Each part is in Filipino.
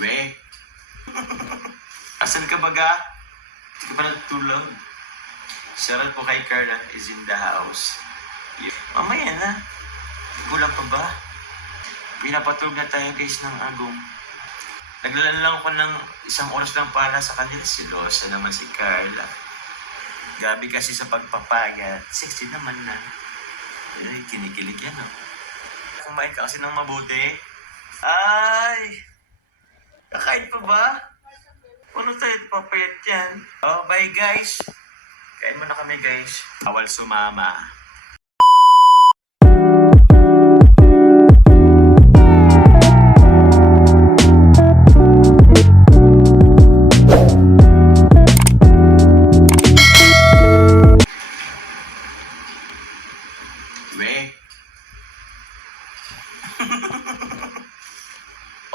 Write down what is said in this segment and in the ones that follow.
We, asan ka baga? Hindi ka pa natutulog. Shoutout po kay Carla is in the house. Mamaya na. Kulang pa ba? Pinapatulog na tayo guys ng agong. Naglalan lang ako ng 1 oras lang para sa kanila. Silosa naman si Carla. Gabi kasi sa pagpapayat. Sexy naman na. Ay, kinikilig yan oh. Kumain ka kasi ng mabuti. Ay! Kakain pa ba? Ano tayo papayat yan? Oh, bye guys. Kain muna kami guys. Bawal sumama. We.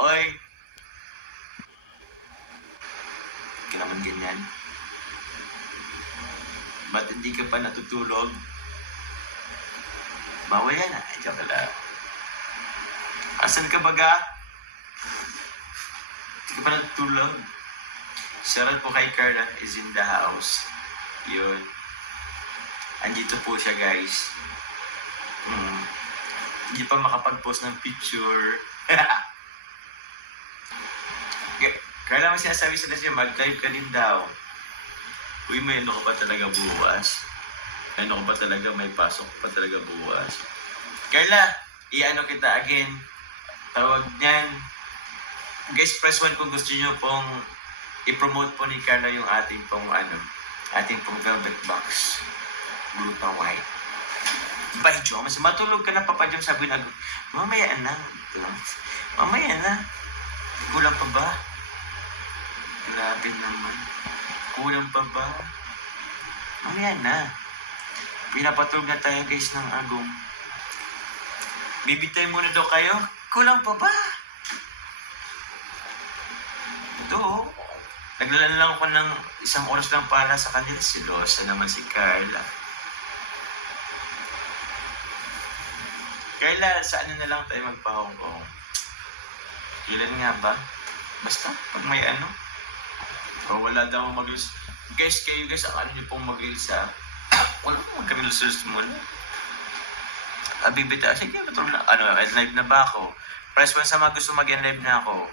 Oy. Ka naman ganyan. Ba't hindi ka pa natutulog? Bawal yan ah. Ay, joke lang. Asan ka baga? Hindi ka pa natutulog. Shoutout po kay Carla is in the house. Yun. Andito po siya guys. Hindi pa makapag-post ng picture. Carla, may sinasabi sila siya, mag-live ka din daw. Uy, may ano ka pa talaga bukas. May ano ka pa talaga, may pasok pa talaga bukas. Carla, i-ano kita again. Tawag niyan. Guys, press 1 kung gusto nyo pong i-promote po ni Carla yung ating pong ating pong velvet box. Gluta white. Bye, Jo. Mas matulog ka na, Papa Jom. Sabi na, mamaya na. Mamaya na. Kulang pa ba? Grabe naman. Kulang pa ba? Mamaya na. Pinapatulog na tayo guys ng agong. Bibitay muna daw kayo? Kulang pa ba? Ito oh. Naglalan lang ako ng 1 oras lang para sa kanila. Silosa naman si Carla. Carla, sa ano na lang tayo magpa-Hong Kong? Ilan nga ba? Basta, pag may ano. O wala daw mag-reels. Guys, kayo guys, ang ano nyo pong mag-reels ha? Wala pong mag-reels muna. Bibita, sige, matulog na. Live na ba ako? Press 1 sa mga gusto mag-live na ako.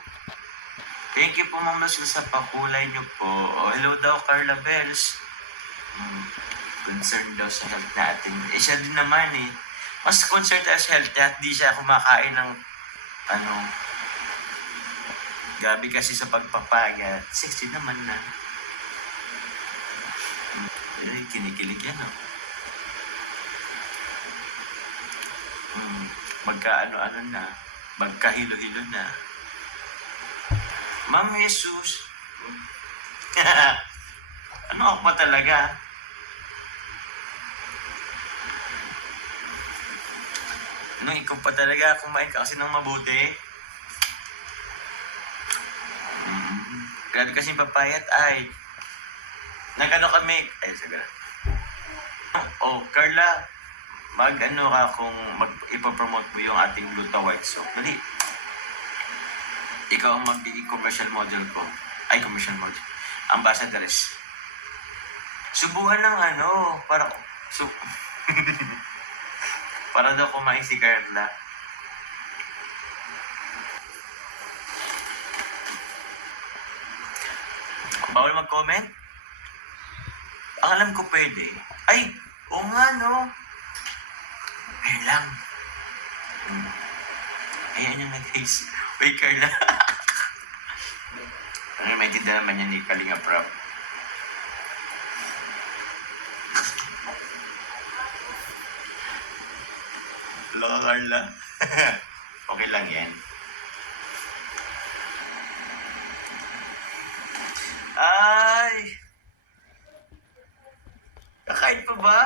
Thank you po, Ma'am Lucille, sa pakulay nyo po. Oh, hello daw, Carla Bells. Concerned daw sa health natin. Eh, siya din naman eh. Mas concerned tayo sa health at di siya kumakain ng gabi kasi sa pagpapayat. Sexy naman na. Ay, kinikilig yan oh. Magka-ano-ano na. Magka-hilo-hilo na. Ma'am Jesus. Ano ako ba talaga? Nung ikaw pa talaga, kumain ka kasi ng mabuti. Grabe kasi papayat ay. Nagano kami. Ay, saga. Oh, Carla. Mag-ano ka kung ipopromote mo yung ating Gluta White Soap. Dali. Ikaw ang magiging commercial model ko. Ay, commercial model. Ambassadoress. Subuhan ng para... para daw kumain si Carla. Bawal mag-comment? Ang alam ko pwede. Ay! Oo nga, no? Ayun lang. Ayan yung nag-face. Uy, Carla. May tinda naman yan ni Kalinga Prab. Hello, Carla. Okay lang yan. Ay! Kakain pa ba?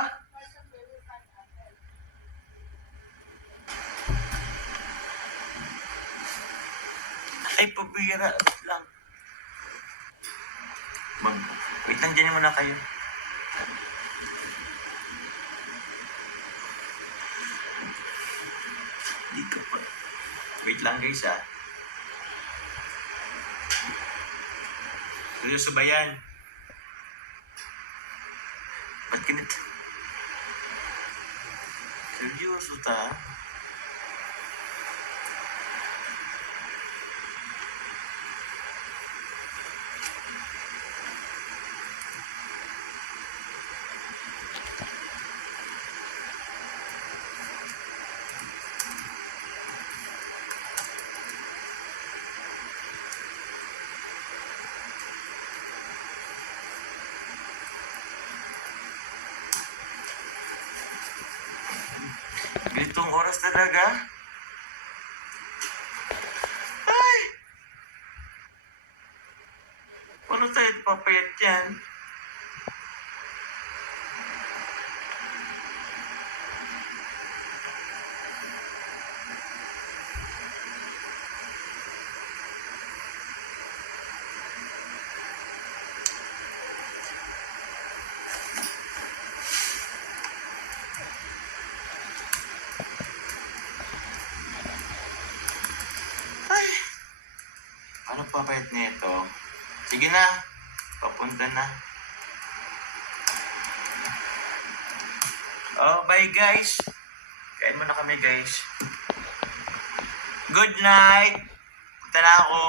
Ay, pabira lang. Wait lang, dyan muna kayo. Dito pa. Wait lang guys ha. Seryoso ba yan? Ba't ganito? Seryoso ta? Ganitong oras talaga? Ay! Paano tayo papayat yan? Ay! Paano papayat nito? Sige na. Papunta na. Oh, bye guys. Kain muna kami guys. Good night. Punta na ako.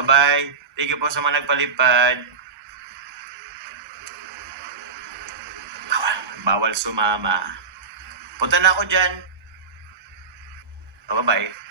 Bye-bye. Thank you po sa mga nagpalipad. Bawal sumama. Punta na ako dyan. Oh, bye-bye.